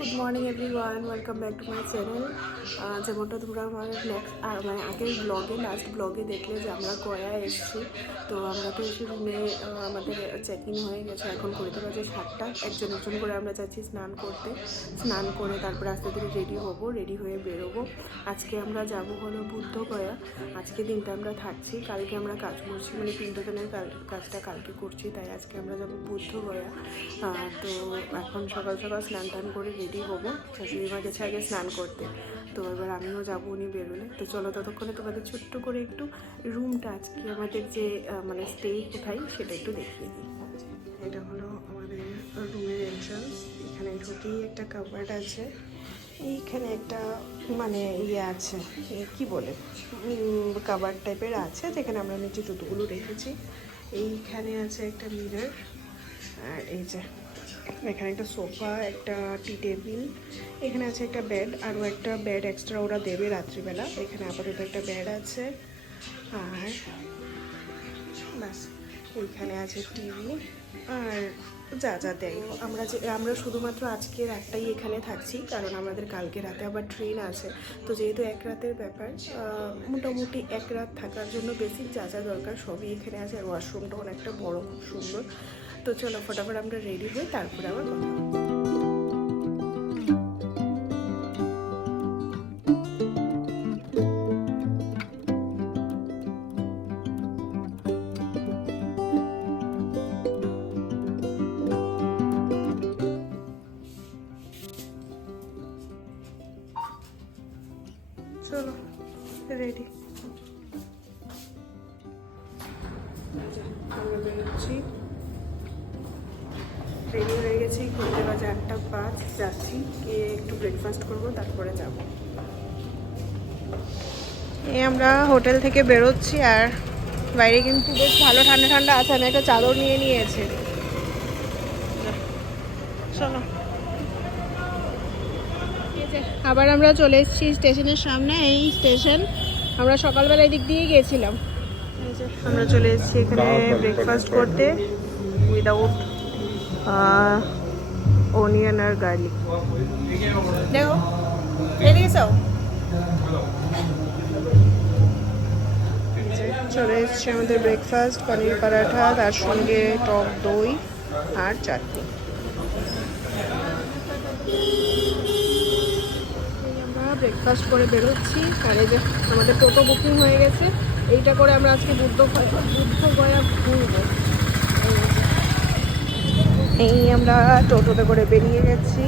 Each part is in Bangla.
Good morning everyone, welcome back to my channel. যেমনটা তোমরা আমার মানে আগের লাস্ট ব্লগে দেখলে যে আমরা গয়া এসেছি। তো আমরা তো এসে রুমে আমাদের চেক ইন হয়ে গেছে। এখন ঘড়িতে বাজে 7টা। একজন করে আমরা যাচ্ছি স্নান করতে। স্নান করে তারপর আস্তে ধীরে রেডি হবো, রেডি হয়ে বেরোবো। আজকে আমরা যাব হলো বুদ্ধ গয়া। আজকে দিনটা আমরা থাকছি, কালকে আমরা কাজ করছি, মানে পিণ্ডদানের কাজটা কালকে করছি, তাই আজকে আমরা যাব বুদ্ধ গয়া। তো এখন সকাল সকাল স্নান টান করে রেডি হবো। শাশুড়িমা গেছে আগে স্নান করতে, তো এবার আমিও যাবো উনি বেরোলে। তো চলো ততক্ষণে তোমাদের ছোট্ট করে একটু রুমটা আজকে আমাদের যে মানে স্টে কোথায় সেটা একটু দেখিয়ে দিই। এটা হলো আমাদের রুমের এন্ট্রান্স। এখানে ঢুকেই একটা কাবার্ড আছে, এইখানে একটা মানে ইয়ে আছে, কি বলে কাবার্ড টাইপের আছে, যেখানে আমরা নিচে জুতোগুলো রেখেছি। এইখানে আছে একটা মিরর, আর এই যে এখানে একটা সোফা, একটা টি টেবিল, এখানে আছে একটা বেড, আরও একটা বেড এক্সট্রা ওরা দেবে রাত্রিবেলা। এখানে আপাতত একটা বেড আছে, আর ব্যাস এইখানে আছে টিভি আর যা যা দেয়। আমরা শুধুমাত্র আজকে রাতটাই এখানে থাকছি, কারণ আমাদের কালকে রাতে আবার ট্রেন আছে। তো যেহেতু এক রাতের ব্যাপার, মোটামুটি এক রাত থাকার জন্য বেসিক যা যা দরকার সবই এখানে আছে। আর ওয়াশরুমটা অনেকটা বড়, খুব সুন্দর। তো চলো ফটাফট আমরা রেডি হই, তারপরে আবার কথা হবে। চলো রেডি, আমরা বেরোচ্ছি। রেডি হয়ে গেছি, ঘুরতে বাজে 8:05, যাচ্ছি, গিয়ে একটু ব্রেকফাস্ট করবো, তারপরে যাব। এই আমরা হোটেল থেকে বেরোচ্ছি, আর বাইরে কিন্তু বেশ ভালো ঠান্ডা ঠান্ডা আছে। আমি একটা চাদর নিয়ে নিয়েছি। চলো, আবার আমরা চলে এসেছি স্টেশনের সামনে। এই স্টেশন, আমরা সকালবেলা এদিক দিয়ে গিয়েছিলাম। আমরা চলে এসেছি এখানে ব্রেকফাস্ট করতে, উইদাউট অনিয়ন আর গার্লিক। দেখো এদিকে চাও। চলে এসেছে আমাদের ব্রেকফাস্ট, পনির পরাঠা, তার সঙ্গে টক দই আর চাটনি। আমরা ব্রেকফাস্ট করে বেরোচ্ছি, আর এই যে আমাদের টোটো বুকিং হয়ে গেছে। এইটা করে আমরা আজকে বুদ্ধ গয়া ঘুরবো। এই আমরা টোটোতে করে বেরিয়ে গেছি।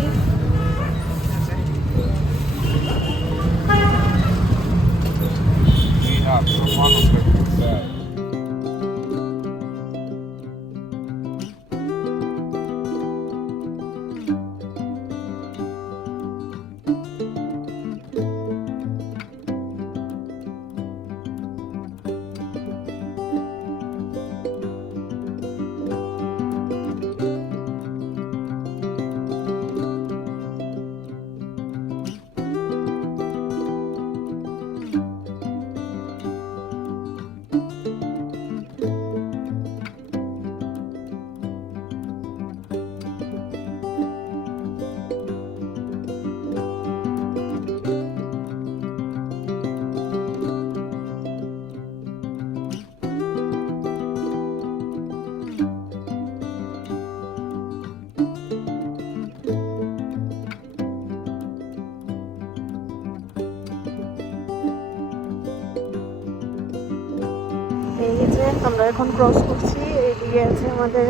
এই যে আমরা এখন ক্রস করছি, এইদিকে আছে আমাদের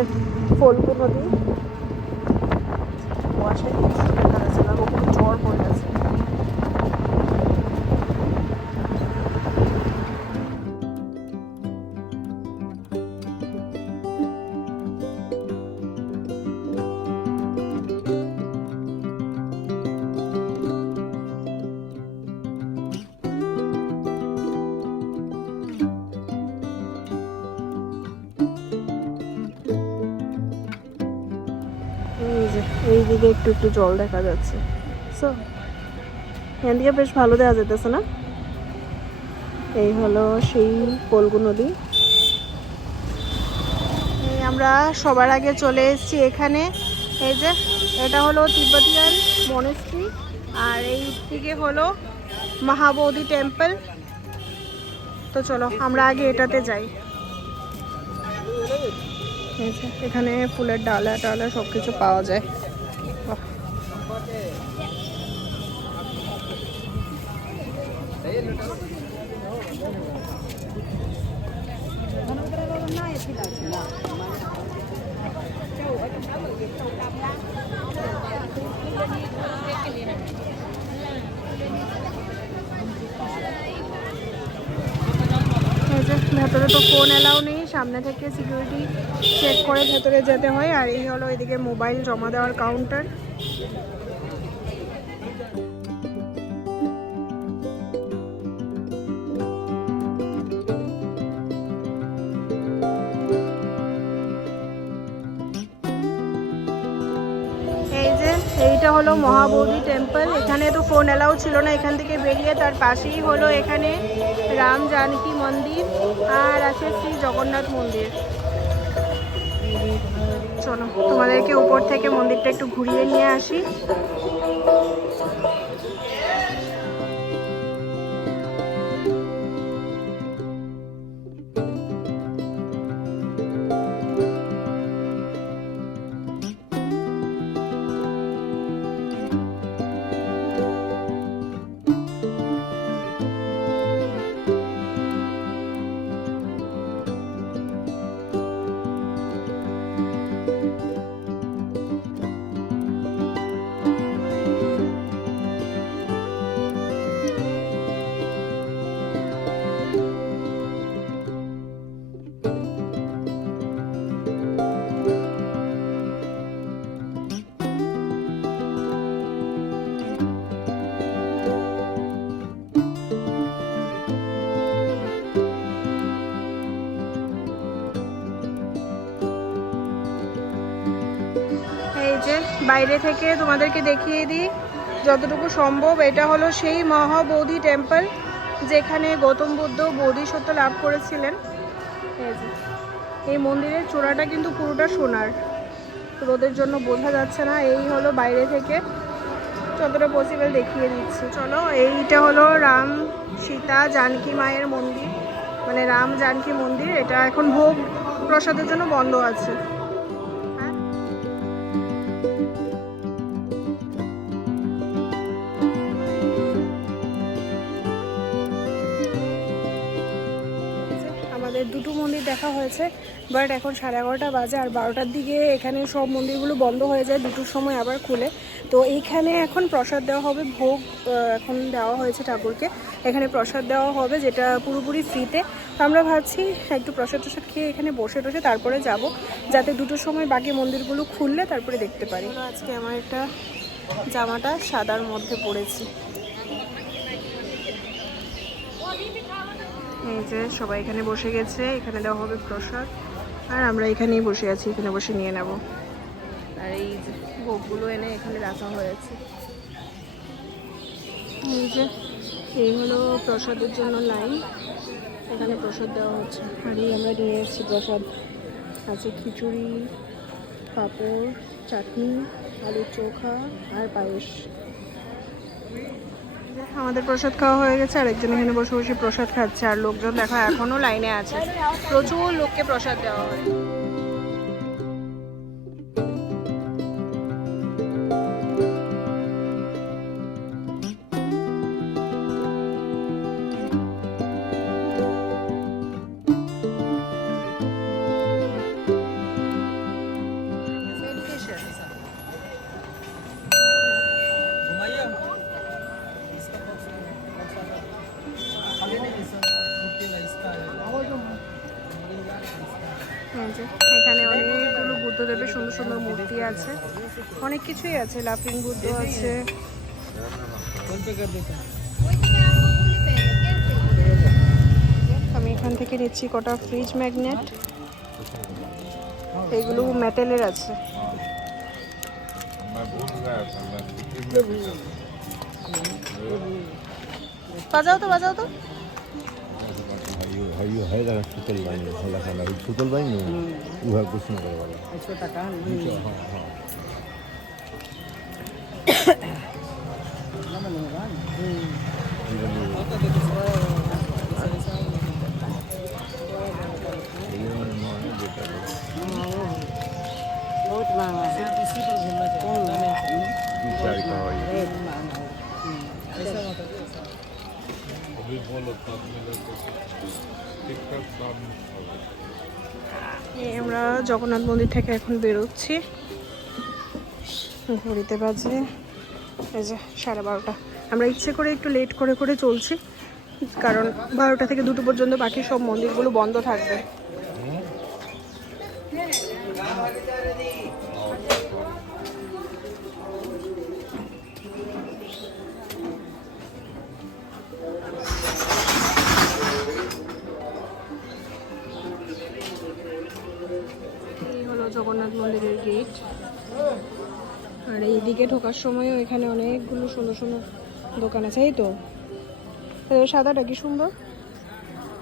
ফল্গু নদী। কুয়াশায় দেখা যাচ্ছে না, খুব ঝড় পড়ে আছে। এইদিকে একটু একটু জল দেখা যাচ্ছে। সো এখান থেকে বেশ ভালো দেখা যেতেছে না? এই হলো সেই ফল্গু নদী। আমরা সবার আগে চলে এসেছি এখানে। এই যে এটা হলো তিব্বতিয়ান মনেস্ট্রি, আর এই দিকে হলো মহাবোধি টেম্পল। তো চলো আমরা আগে এটাতে যাই। এখানে ফুলের ডালা টালা সব কিছু পাওয়া যায়। ভেতরে তো ফোন এলাও নেই, সামনে থেকে সিকিউরিটি চেক করে ভেতরে যেতে হয়। আর এই হলো এদিকে মোবাইল জমা দেওয়ার কাউন্টার। এইটা হলো মহাবোধি টেম্পল। এখানে তো ফোন এলাও ছিল না, এখান থেকে বেরিয়ে তার পাশেই হলো এখানে রাম জানকী মন্দির আর আছে শ্রী জগন্নাথ মন্দির। চলো তোমাদেরকে উপর থেকে মন্দিরটা একটু ঘুরিয়ে নিয়ে আসি। বাইরে থেকে তোমাদেরকে দেখিয়ে দিই যতটুকু সম্ভব। এটা হলো সেই মহাবোধি টেম্পল যেখানে গৌতম বুদ্ধ বোধিসত্ত্ব লাভ করেছিলেন। এই মন্দিরের চূড়াটা কিন্তু পুরোটা সোনার, রোদের জন্য বোঝা যাচ্ছে না। এই হলো বাইরে থেকে যতটা পসিবল দেখিয়ে দিচ্ছি। চলো, এইটা হলো রাম সীতা জানকী মায়ের মন্দির, মানে রাম জানকী মন্দির। এটা এখন ভোগ প্রসাদের জন্য বন্ধ আছে। আমাদের দুটো মন্দির দেখা হয়েছে, বাট এখন 11:30 বাজে, আর 12টার দিকে এখানে সব মন্দিরগুলো বন্ধ হয়ে যায়, 2টোর সময় আবার খুলে। তো এইখানে এখন প্রসাদ দেওয়া হবে, ভোগ এখন দেওয়া হয়েছে ঠাকুরকে। এখানে প্রসাদ দেওয়া হবে যেটা পুরোপুরি ফ্রিতে। তো আমরা ভাবছি একটু প্রসাদ টসাদ খেয়ে এখানে বসে টসে তারপরে যাব, যাতে 2টোর সময় বাকি মন্দিরগুলো খুললে তারপরে দেখতে পারি। আজকে আমার একটা জামাটা সাদার মধ্যে পড়েছি। এই যে সবাই এখানে বসে গেছে, এখানে দেওয়া হবে প্রসাদ, আর আমরা এখানেই বসে আছি, এখানে বসে নিয়ে নেব। আর এই যে ভোগগুলো এনে এখানে রাখা হয়েছে। এই যে এই হলো প্রসাদের জন্য লাইন, এখানে প্রসাদ দেওয়া হচ্ছে। আর এই আমরা নিয়ে এসেছি প্রসাদ, আছে খিচুড়ি, পাঁপড়, চাটনি, আলুর চোখা আর পায়েস। আমাদের প্রসাদ খাওয়া হয়ে গেছে, আর একজন এখানে বসে বসে প্রসাদ খাচ্ছে, আর লোকজন দেখা এখনো লাইনে আছে, প্রচুর লোককে প্রসাদ দেওয়া হয়। এখানে অনেকগুলো বুদ্ধদেবের সুন্দর সুন্দর মূর্তি আছে, অনেক কিছুই আছে, লাফিং বুদ্ধ আছে। আমি এখান থেকে নিচ্ছি কটা ফ্রিজ ম্যাগনেট, এগুলো মেটালের আছে। বাজাও তো বাজাও তো। আমরা জগন্নাথ মন্দির থেকে এখন বেরোচ্ছি। ঘড়িতে বাজে এই যে 12:30। আমরা ইচ্ছে করে একটু লেট করে করে চলছি, কারণ 12টা থেকে 2টো পর্যন্ত বাকি সব মন্দিরগুলো বন্ধ থাকবে। এই হলো জগন্নাথ মন্দিরের গেট। আর এইদিকে ঢোকার সময়ও এখানে অনেকগুলো সুন্দর সুন্দর দোকান আছে। এই তো সাদাটা কি সুন্দর,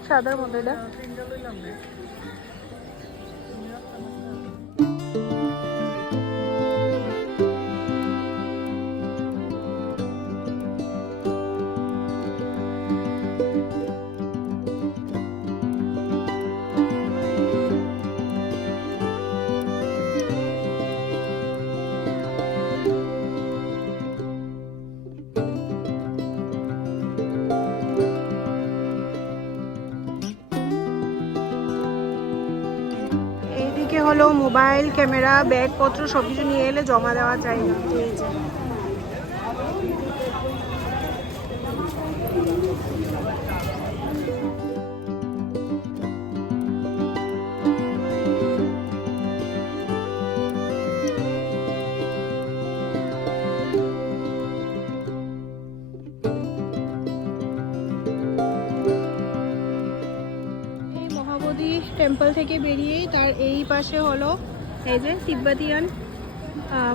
সাদার মধ্যে এটা। এইদিকে হলো মোবাইল, ক্যামেরা, ব্যাগপত্র সবকিছু নিয়ে এলে জমা দেওয়া যায় না। এই যে টেম্পল থেকে বেরিয়েই তার এই পাশে হলো এই যে তিব্বতিয়ান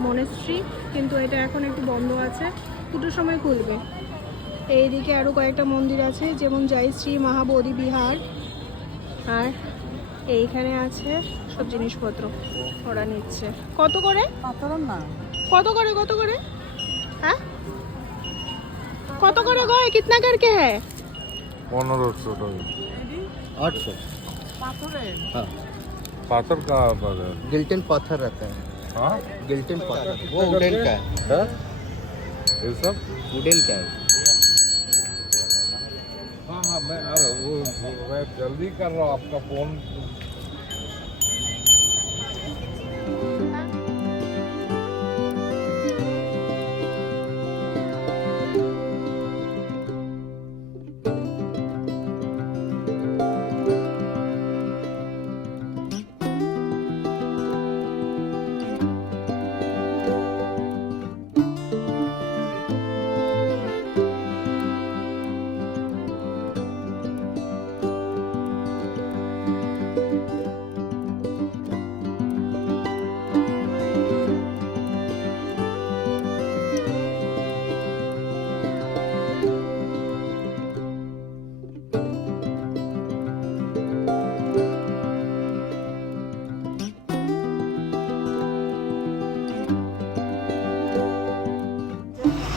মনেস্ট্রি, কিন্তু এটা এখন একটু বন্ধ আছে, 2টোর সময় খুলবে। এইদিকে আরও কয়েকটা মন্দির আছে, যেমন জয়শ্রী মহাবোধি বিহার। আর এইখানে আছে সব জিনিসপত্র ওরা নিচ্ছে। কত করে? কত করে? কত করে? হ্যাঁ কত করে গো? কিতনা করকে হ্যাঁ? 1500 টাকা। 800। हाँ पाथर कहाँ पर है? गिल्टन पत्थर रहता है। हाँ गिल्टन पत्थर वो वुडन का है। ये सब वुडन का है। हाँ हाँ मैं अरे मैं जल्दी कर रहा हूँ आपका फोन।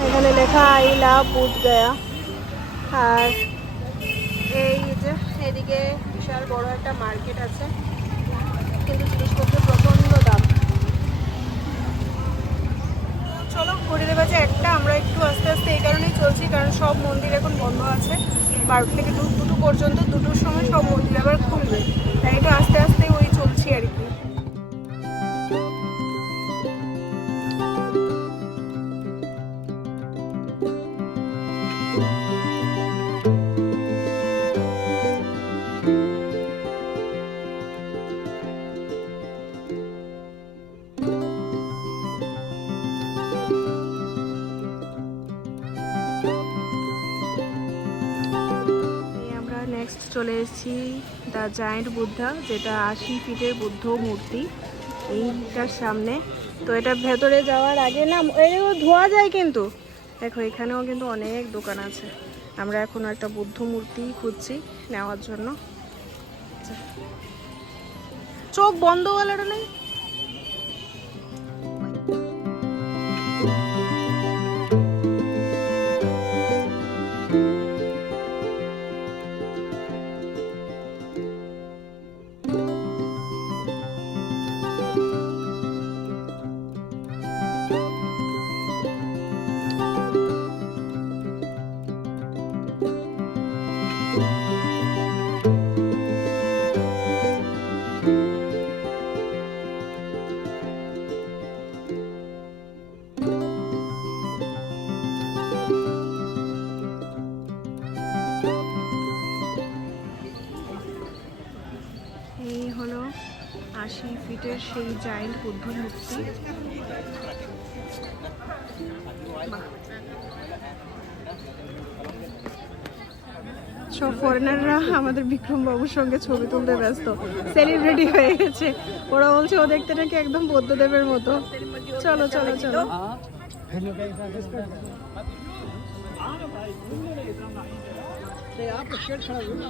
এখানে লেখা আই লাভ বুধ গয়া। আর এই যে এদিকে বিশাল বড় একটা মার্কেট আছে, কিন্তু জিনিসপত্র প্রচন্ড দাম। চলো ঘড়িতে বাজে 1টা, আমরা একটু আস্তে আস্তে এই কারণেই চলছি কারণ সব মন্দির এখন বন্ধ আছে। 12 থেকে 2 পর্যন্ত, 2টোর সময় সব মন্দির আবার খুলবে, তাই একটু আস্তে আস্তে ওই চলছি আর কি। নেক্সট চলে এসেছি দ্য জায়েন্ট বুদ্ধা, যেটা 80 ফিটের বুদ্ধ মূর্তি, এইটার সামনে। তো এটা ভেতরে যাওয়ার আগে না এগুলো ধোয়া যায়, কিন্তু দেখো এখানেও কিন্তু অনেক দোকান আছে। আমরা এখন একটা বুদ্ধ মূর্তি খুঁজছি নেওয়ার জন্য। চোখ বন্ধওয়ালাটা নেই? সেই জায়েন্ট বুদ্ধ মূর্তি। বাহ। সব ফরেনাররা আমাদের বিক্রম বাবুর সঙ্গে ছবি তুলতে ব্যস্ত, সেলিব্রিটি হয়ে গেছে। ওরা বলছে ও দেখতে নাকি একদম বৌদ্ধদেবের মতো। চলো চলো চলো,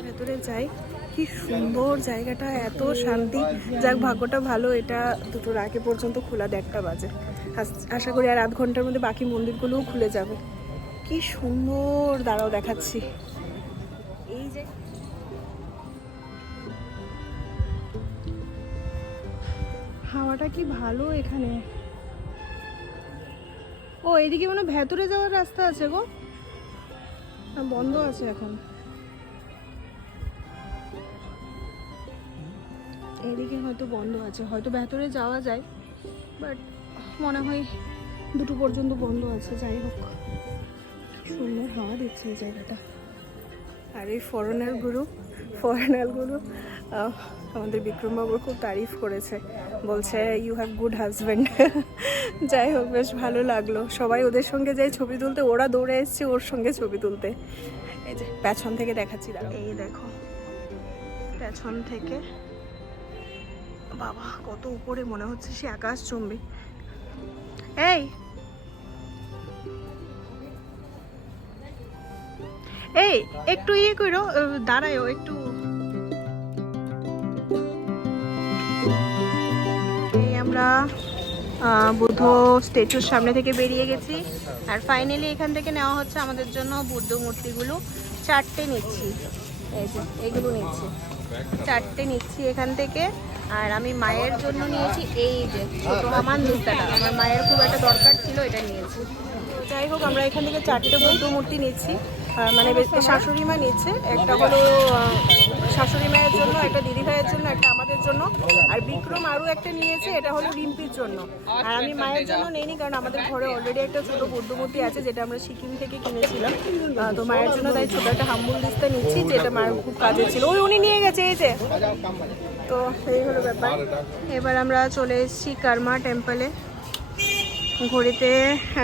ভেতরে যাই। কি সুন্দর জায়গাটা, এত শান্তি। যাক ভাগ্যটা ভালো, এটা দুটোর আগে পর্যন্ত খোলা, 1:30 বাজে। আশা করি আর আধ ঘন্টার মধ্যে বাকি মন্দিরগুলোও খুলে যাবে। কি সুন্দর, দাঁড়াও দেখাচ্ছি। এই যে হাওয়াটা কি ভালো এখানে। ও এদিকে মনে হয় ভেতরে যাওয়ার রাস্তা আছে গো, বন্ধ আছে এখন। এদিকে হয়তো বন্ধ আছে, হয়তো ভেতরে যাওয়া যায়, বাট মনে হয় 2টো পর্যন্ত বন্ধ আছে। যাই হোক, সুন্দর হাওয়া দিচ্ছে এই জায়গাটা। আর এই ফরেনারগুলো আমাদের বিক্রমবাবুর খুব তারিফ করেছে, বলছে ইউ হ্যাভ গুড হাজব্যান্ড। যাই হোক, বেশ ভালো লাগলো। সবাই ওদের সঙ্গে যাই ছবি তুলতে, ওরা দৌড়ে এসছে ওর সঙ্গে ছবি তুলতে। এই যে পেছন থেকে দেখাচ্ছি, দাঁড়াও। এই দেখো পেছন থেকে, বাবা কত উপরে, মনে হচ্ছে সে আকাশচুম্বী। এই এই একটু ইয়ে করো, দাঁড়ায়ও একটু। এই আমরা বুদ্ধ স্ট্যাচুর সামনে থেকে বেরিয়ে গেছি, আর ফাইনালি এখান থেকে নেওয়া হচ্ছে আমাদের জন্য বুদ্ধ মূর্তিগুলো। 4টে নিচ্ছি, এই যে এগুলো নিচ্ছি, 4টে নিচ্ছি এখান থেকে। আর আমি মায়ের জন্য নিয়েছি এই যে ছোট হামান দিস্তাটা, আমার মায়ের খুব একটা দরকার ছিল, এটা নিয়েছি। যাই হোক, আমরা এখান থেকে 4টে বুদ্ধ মূর্তি নিচ্ছি, মানে শাশুড়ি মা নিচ্ছে। একটা হলো শাশুড়ি মায়ের জন্য, একটা দিদি ভাইয়ের জন্য, একটা আমাদের জন্য, আর বিক্রম আরও একটা নিয়েছে, এটা হলো রিম্পির জন্য। আর আমি মায়ের জন্য নেইনি, কারণ আমাদের ঘরে অলরেডি একটা ছোট বুদ্ধ মূর্তি আছে, যেটা আমরা সিকিম থেকে কিনেছিলাম। তো মায়ের জন্য তাই ছোট একটা হাম্বুল দিস্তা নিচ্ছি, যেটা মায়ের খুব কাজে ছিল। উনি নিয়ে গেছে, এই যে। তো এই হলো ব্যাপার। এবার আমরা চলে এসেছি কার্মা টেম্পলে। ঘড়িতে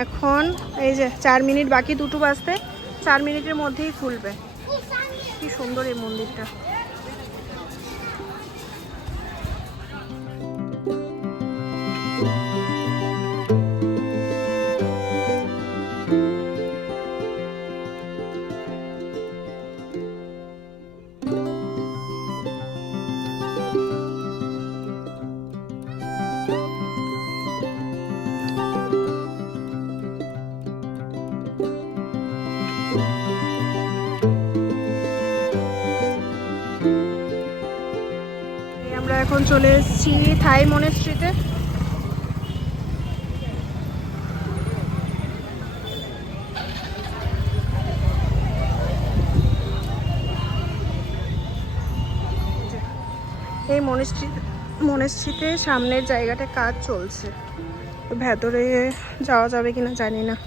এখন এই যে 4 মিনিট বাকি, 2টো বাজতে। 4 মিনিটের মধ্যেই খুলবে। কি সুন্দর এই মন্দিরটা। আমরা এখন চলে এসেছি থাই মনেস্ট্রিতে। এই মনেস্ট্রিতে সামনের জায়গাটা কাজ চলছে, ভেতরে যাওয়া যাবে কিনা জানি না।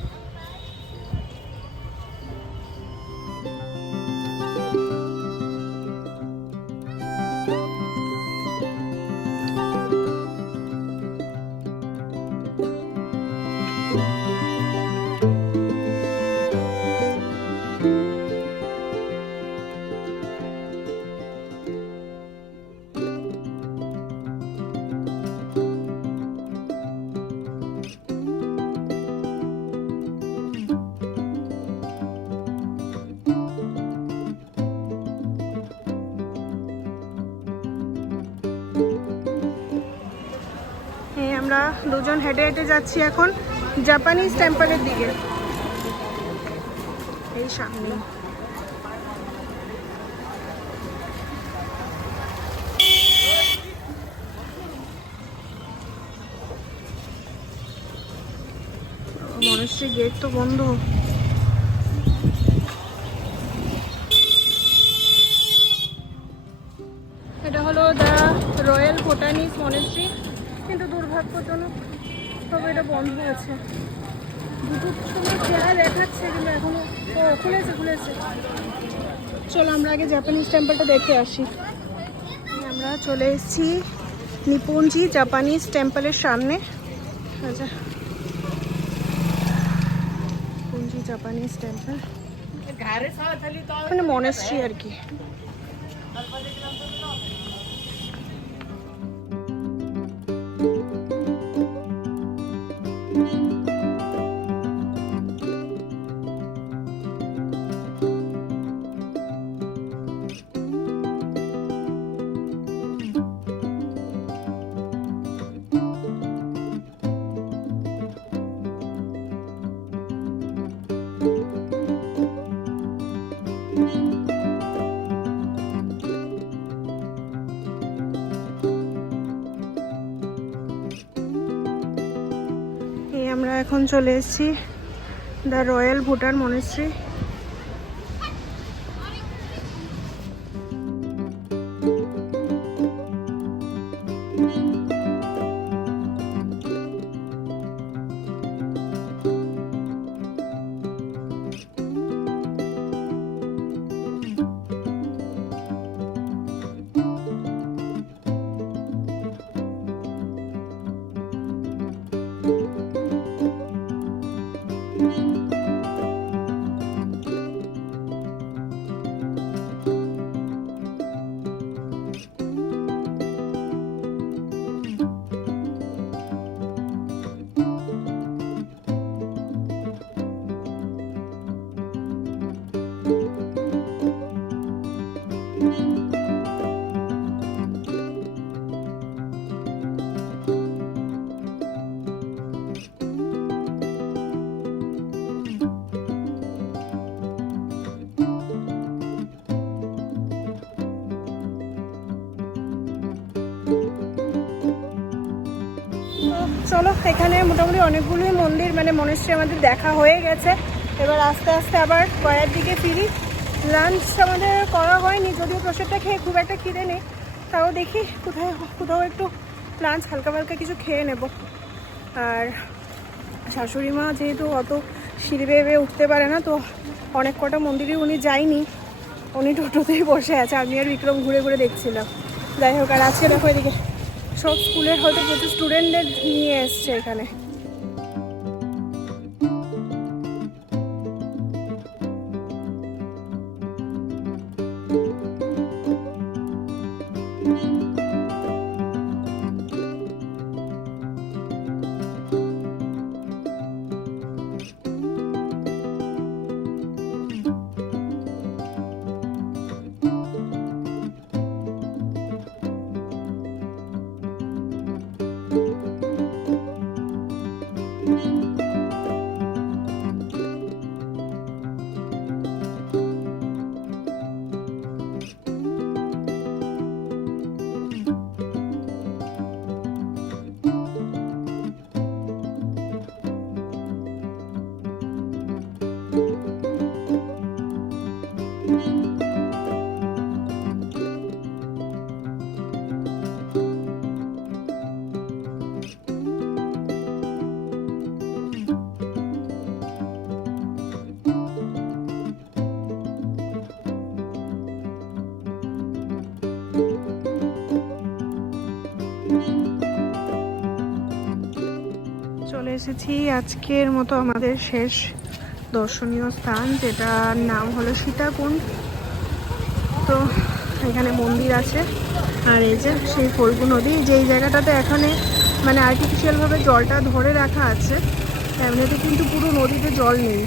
আমরা দুজন হেঁটে হেঁটে যাচ্ছি এখন জাপানিজ টেম্পলের দিকে। এই সামনে মনেস্ট্রি গেট তো বন্ধ। এটা হলো দ্য রয়্যাল ভুটানিজ মনেস্ট্রি, কিন্তু দুর্ভাগ্যজনক তবে এটা বন্ধ আছে। 2টোর সময় খোলা দেখাচ্ছে, কিন্তু এখনো খুলেছে। চলো আমরা আগে জাপানিজ টেম্পলটা দেখে আসি। আমরা চলে এসেছি নিপনজি জাপানিজ টেম্পলের সামনে। আচ্ছা, নিপনজি জাপানিজ টেম্পল মানে মনেস্ট্রি আর কি। আমরা এখন চলে এসেছি দ্য রয়্যাল ভুটান মনেস্ট্রি। চলো, এখানে মোটামুটি অনেকগুলোই মন্দির মানে মনেস্ট্রি আমাদের দেখা হয়ে গেছে। এবার আস্তে আস্তে আবার গয়ার দিকে ফিরি। লাঞ্চ আমাদের করা হয়নি, যদিও প্রসাদটা খেয়ে খুব একটা খিদে নেই, তাও দেখি কোথাও একটু লাঞ্চ হালকা হালকা কিছু খেয়ে নেব। আর শাশুড়ি মা যেহেতু অত সিঁড়ি বেয়ে উঠতে পারে না, তো অনেক কটা মন্দিরে উনি যায়নি, উনি টোটোতেই বসে আছে। আমি আর বিক্রম ঘুরে ঘুরে দেখছিলাম। যাই হোক, আর আজকে দেখো এদিকে সব স্কুলের হয়তো প্রচুর স্টুডেন্টদের নিয়ে এসছে এখানে। চলে এসেছি আজকের মতো আমাদের শেষ দর্শনীয় স্থান, যেটার নাম হলো সীতাকুণ্ড। তো এখানে মন্দির আছে, আর এই যে সেই ফল্গু নদী, যেই জায়গাটাতে এখানে মানে আর্টিফিশিয়ালভাবে জলটা ধরে রাখা আছে, এমনিতে কিন্তু পুরো নদীতে জল নেই।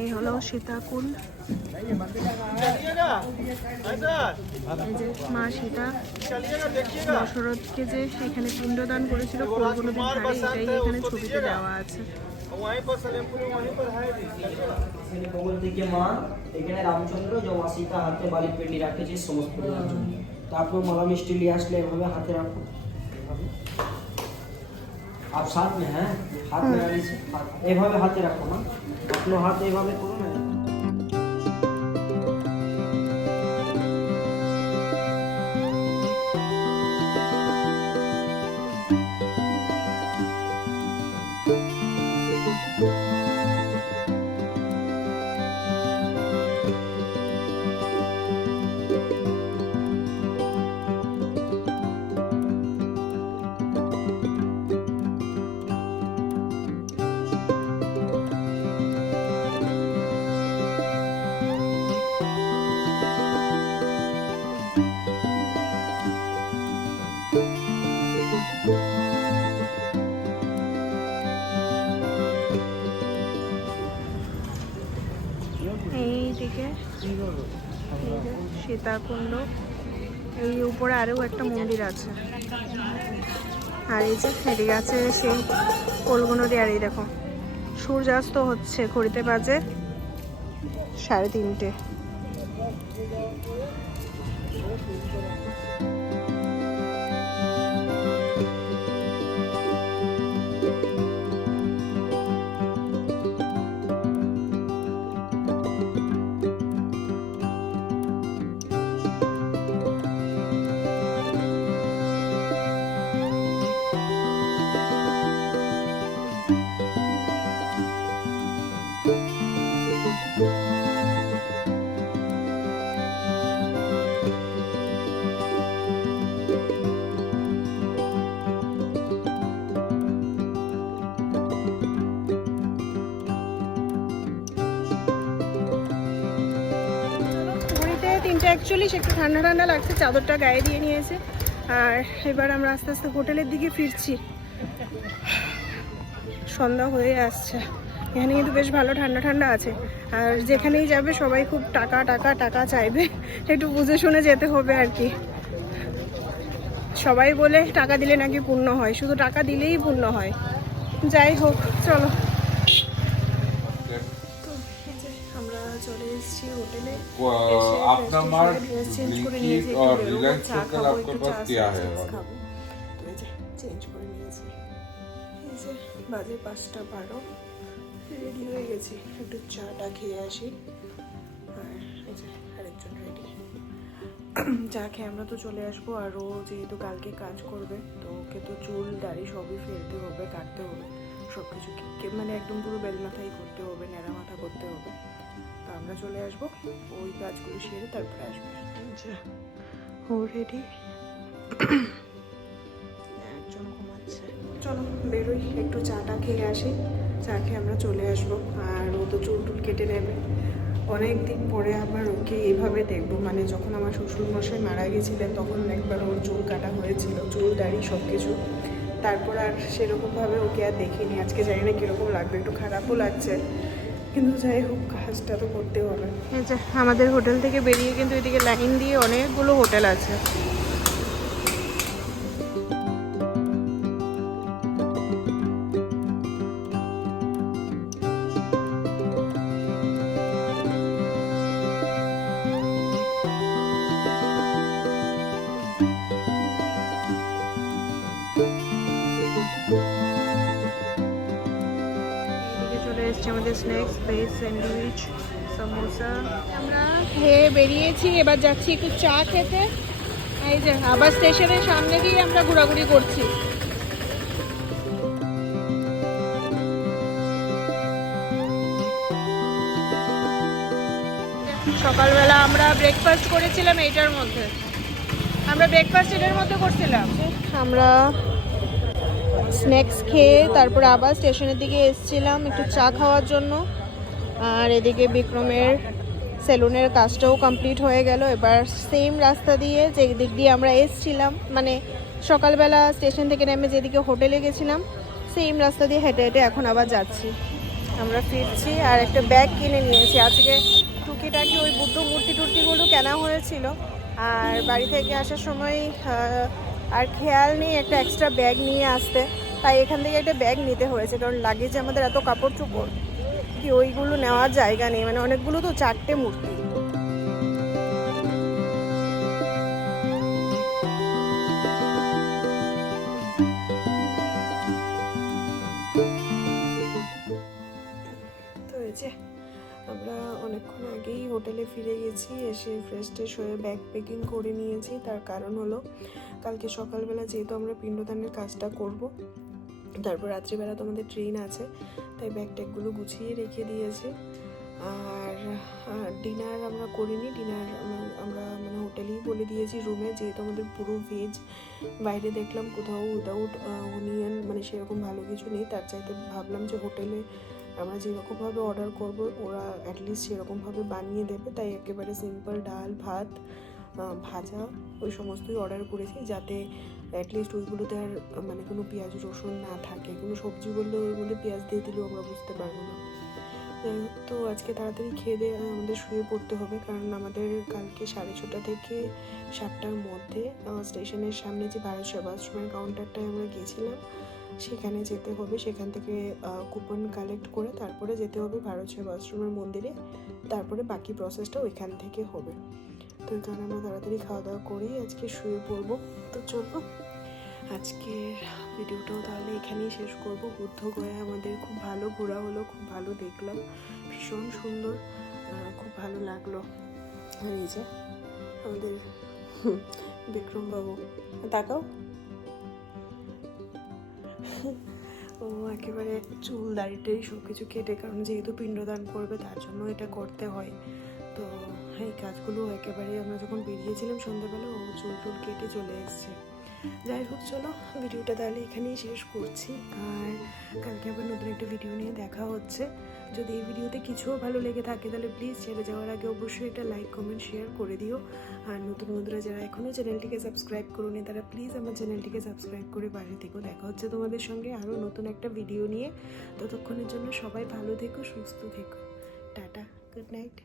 এই হলো সীতাকুণ্ড। মা সীতা দশরথকে যে এখানে পিণ্ডদান করেছিল ফল্গু নদীর ধারে, এটাই এখানে ছবিতে দেওয়া আছে। থেকে মা এখানে রামচন্দ্র জমা সীতা হাতে বালির পেন্ডি রাখেছে সমস্ত জন্য। তারপর মালা মিষ্টি নিয়ে আসলে এভাবে হাতে রাখো, आप साथ में हैं, हाथ में आने से एभावे हाथे रखो ना, अपनो हाथ एभावे करो ना। এই যে সীতাকুণ্ড, এই উপরে আরও একটা মন্দির আছে। আর এই যে এদিকে আছে সেই কলগু নদী। আর এই দেখো সূর্যাস্ত হচ্ছে, ঘড়িতে বাজে 3:30। ঘড়িতে 3:41, একটু ঠান্ডা ঠান্ডা লাগছে, চাদরটা গায়ে দিয়ে নিয়েছে। আর এবার আমরা আস্তে আস্তে হোটেলের দিকে ফিরছি। সন্ধ্যা হয়ে আসছে। এখানে কিন্তু বেশ ভালো ঠান্ডা ঠান্ডা আছে। আর যেখানেই যাবে সবাই খুব টাকা টাকা টাকা চাইবে, একটু বুঝে শুনে যেতে হবে আর কি। সবাই বলে টাকা দিলে নাকি পূর্ণ হয়, শুধু টাকা দিলেই পূর্ণ হয়। যাই হোক, চলো। তো এই যে আমরা চলে এসেছি হোটেলে। अपना मार्क চেঞ্জ করে নিয়েছি, और रिलायंस सर्कल आपके पास क्या है? খাবো। তো এই যে চেঞ্জ করে নিয়েছি। এই যে বাজে 5:12, রেডি হয়ে গেছি, একটু চাটা খেয়ে আসি। আর এই যে আরেকজন রেডি। চা খেয়ে আমরা তো চলে আসবো। আর ও যেহেতু কালকে কাজ করবে, তো ওকে তো চুল দাড়ি সবই ফেলতে হবে, কাটতে হবে, সব কিছু মানে একদম পুরো বেল মাথাই করতে হবে, ন্যাড়া মাথা করতে হবে। তো আমরা চলে আসবো, ওই কাজগুলো সেরে তারপরে আসবে। ও রেডি, একজন ঘুমাচ্ছে। চলো বেরোই, একটু চাটা খেয়ে আসি। চা খেয়ে আমরা চলে আসবো। আর ও তো চুল টুল কেটে নেবে। অনেক দিন পরে আবার ওকে এইভাবে দেখবো, মানে যখন আমার শ্বশুরমশাই মারা গেছিলেন তখন একবার ওর চুল কাটা হয়েছিল, চুল দাড়ি সব কিছু। তারপর আর সেরকমভাবে ওকে আর দেখিনি। আজকে জানি না কীরকম লাগবে, একটু খারাপও লাগছে, কিন্তু যাই হোক কাজটা তো করতে হবে। আচ্ছা, আমাদের হোটেল থেকে বেরিয়ে কিন্তু এদিকে লাইন দিয়ে অনেকগুলো হোটেল আছে। আমাদের স্ন্যাক্স, ভেজ স্যান্ডউইচ, সমোসা আমরা খেয়ে বেরিয়েছি। এবার যাচ্ছি একটু চা খেতে। এই যে আবার স্টেশনের সামনে দিয়ে আমরা ঘোরাঘুরি করছি। সকালবেলা আমরা ব্রেকফাস্ট করেছিলাম এইটার মধ্যে, এটার মধ্যে করছিলাম। আমরা স্ন্যাক্স খেয়ে তারপরে আবার স্টেশনের দিকে এসেছিলাম একটু চা খাওয়ার জন্য। আর এদিকে বিক্রমের সেলুনের কাজটাও কমপ্লিট হয়ে গেল। এবার সেম রাস্তা দিয়ে যে দিক দিয়ে আমরা এসেছিলাম, মানে সকালবেলা স্টেশন থেকে নেমে যেদিকে হোটেলে গেছিলাম, সেম রাস্তা দিয়ে হেঁটে হেঁটে এখন আবার যাচ্ছি। আমরা ফিরছি। আর একটা ব্যাগ কিনে নিয়েছি আজকে, টুকিটাকি ওই বুদ্ধ মূর্তিগুলো কেনা হয়েছিল। আর বাড়ি থেকে আসার সময় আর খেয়াল নেই একটা এক্সট্রা ব্যাগ নিয়ে আসতে, তাই এখান থেকে একটা ব্যাগ নিতে হয়েছে, কারণ লাগেজে আমাদের এত কাপড় চোপড় কি ওইগুলো নেওয়ার জায়গা নেই, মানে অনেকগুলো তো, 4টে মূর্তি। তো এই যে আমরা অনেকক্ষণ আগেই হোটেলে ফিরে গেছি, এসে ফ্রেশ ট্রেশ হয়ে ব্যাগ প্যাকিং করে নিয়েছি। তার কারণ হলো কালকে সকালবেলা যেহেতু আমরা পিণ্ডদানের কাজটা করব, তারপর রাত্রিবেলা তো আমাদের ট্রেন আছে, তাই ব্যাগ ট্যাগগুলো গুছিয়ে রেখে দিয়েছি। আর ডিনার আমরা করিনি, ডিনার আমরা মানে হোটেলেই বলে দিয়েছি রুমে, যেহেতু আমাদের পুরো ভেজ। বাইরে দেখলাম কোথাও উইদাউট অনিয়ন মানে সেরকম ভালো কিছু নেই, তার চাইতে ভাবলাম যে হোটেলে আমরা যেরকমভাবে অর্ডার করব ওরা অ্যাটলিস্ট সেরকমভাবে বানিয়ে দেবে, তাই একেবারে সিম্পল ডাল ভাত ভাজা ওই সমস্তই অর্ডার করেছি, যাতে অ্যাটলিস্ট ওইগুলোতে আর মানে কোনো পেঁয়াজ রসুন না থাকে। কোনো সবজি বললে ওর মধ্যে পেঁয়াজ দিয়ে দিলেও আমরা বুঝতে পারবো না। যাই হোক, তো আজকে তাড়াতাড়ি খেয়ে দিয়ে আমাদের শুয়ে পড়তে হবে, কারণ আমাদের কালকে 6:30 থেকে 7টার মধ্যে স্টেশনের সামনে যে ভারত সেবাশ্রমের কাউন্টারটায় আমরা গিয়েছিলাম সেখানে যেতে হবে। সেখান থেকে কুপন কালেক্ট করে তারপরে যেতে হবে ভারত সেবাশ্রমের মন্দিরে, তারপরে বাকি প্রসেসটা ওইখান থেকে হবে। তো এই কারণে আমরা তাড়াতাড়ি খাওয়া দাওয়া করেই আজকে শুয়ে পড়বো। তো চলবো, আজকের ভিডিওটাও তাহলে এখানেই শেষ করব। বুদ্ধগয়া আমাদের খুব ভালো ঘোরা হলো, খুব ভালো দেখলাম, ভীষণ সুন্দর, খুব ভালো লাগলো। আর এই যে আমাদের বিক্রমবাবু, তাকাও, ও একেবারে চুল দাড়িটাই সব কিছু কেটে, কারণ যেহেতু পিণ্ডদান করবে তার জন্য এটা করতে হয়। তো এই কাজগুলো একেবারে আমরা যখন বেরিয়েছিলাম সন্ধ্যাবেলা ও চুল টুল কেটে চলে এসছে। যাই হোক, চলো ভিডিওটা তাহলে এখানেই শেষ করছি, আর কালকে আবার নতুন একটা ভিডিও নিয়ে দেখা হচ্ছে। যদি এই ভিডিওতে কিছুও ভালো লেগে থাকে তাহলে প্লিজ ছেড়ে যাওয়ার আগে অবশ্যই একটা লাইক কমেন্ট শেয়ার করে দিও। আর নতুন বন্ধুরা যারা এখনও চ্যানেলটিকে সাবস্ক্রাইব করোনি তারা প্লিজ আমার চ্যানেলটিকে সাবস্ক্রাইব করে পাশে থেকো। দেখা হচ্ছে তোমাদের সঙ্গে আরও নতুন একটা ভিডিও নিয়ে। ততক্ষণের জন্য সবাই ভালো থেকো, সুস্থ থেকো, টাটা, গুড নাইট।